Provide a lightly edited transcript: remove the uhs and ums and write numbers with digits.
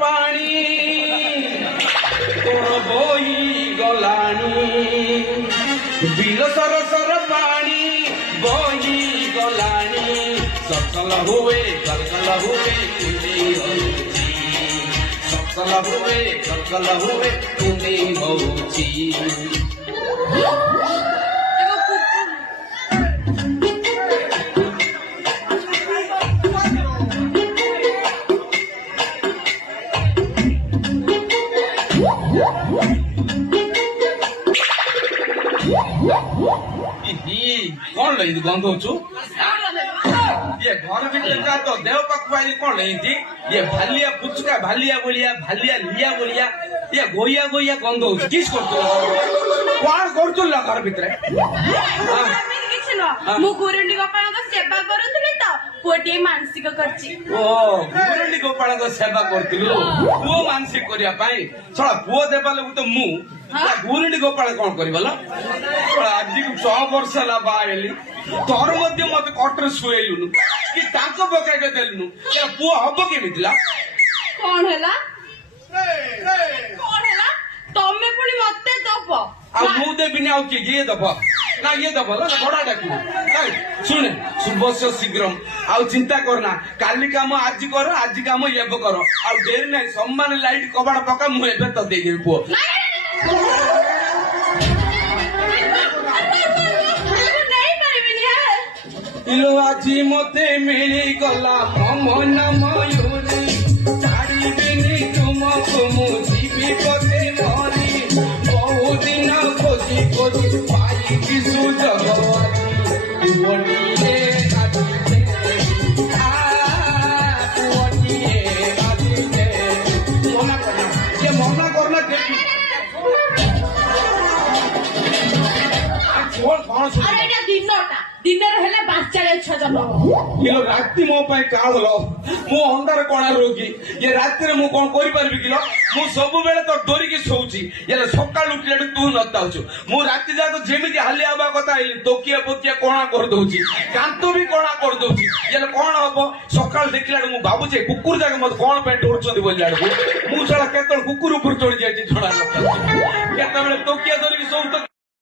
पानी तोर बोई गलानी बिल सर पानी बोई गलानी सफल हुए गलगल हुए कुंडी होची सफल हुए गलगल हुए कुंडी होची कौन लई गंध होचु ये घर भीतर का तो देव पाखु आई कौन लई ये भालिया पुचका भालिया बोलिया लिया बोलिया ये गोइया गोइया गंध होचु किस करतो कौन करतो ला घर भीतर मु गुरुंडी गोपाल को सेवा करूथली तो पोटी मानसिक करची ओ गुरुंडी गोपाल को सेवा करतिलु पुओ मानसिक करिया पाई छला पुओ देबाले तो मु गुरुंडी गोपाल कौन करिबला आज 6 वर्ष ला बाएली तोर मध्य मते कटर सुएलुनु कि ताको बका के देलनु ए पुओ हबो के मितला कौन हैला तमे पुनी मते दब आ मु देबिनी आउ के ये दब ना ये दब ना बड़ा डाकू सुन शुभस्य शीघ्रम आउ चिंता करना काली काम आज कर आज काम एब कर आ देरी नहीं सम्मान लाइट कबाड़ पका मु एबे तो देगी पुओ इलो आजी मते मिली गला मन मयूरी छाड़िबिनी तुमको मु जीवी पते मरी बहु दिन खोजी खोजी पाई कि सुजगवती पुअटिए आजिते पुअटिए आजिते मना करना देखी छोड़ कौन सुन अरे एटा दिन हेले 45 जन ये राति मो पाई काढलो मो अंधार कोणा रोगी ये राति रे मु कोन करि परबी किलो मु सब बेले तो डोरी के सोउची ये सकाळ उठले तू नताउछु मु राति जा तो जेमिति हाली आबा कथा तोकिया पोकिया कोणा कर दउची कांतो भी कोणा कर दउची ये कोन हबो सकाळ देखला मु बाबू जे कुकुर जाके मत कोन पे डोरचोदी बोल जाडबो मु साला केतळ कुकुर ऊपर चढ़ जायछि छोड़ा केते बेले तोकिया धरि सोउ तो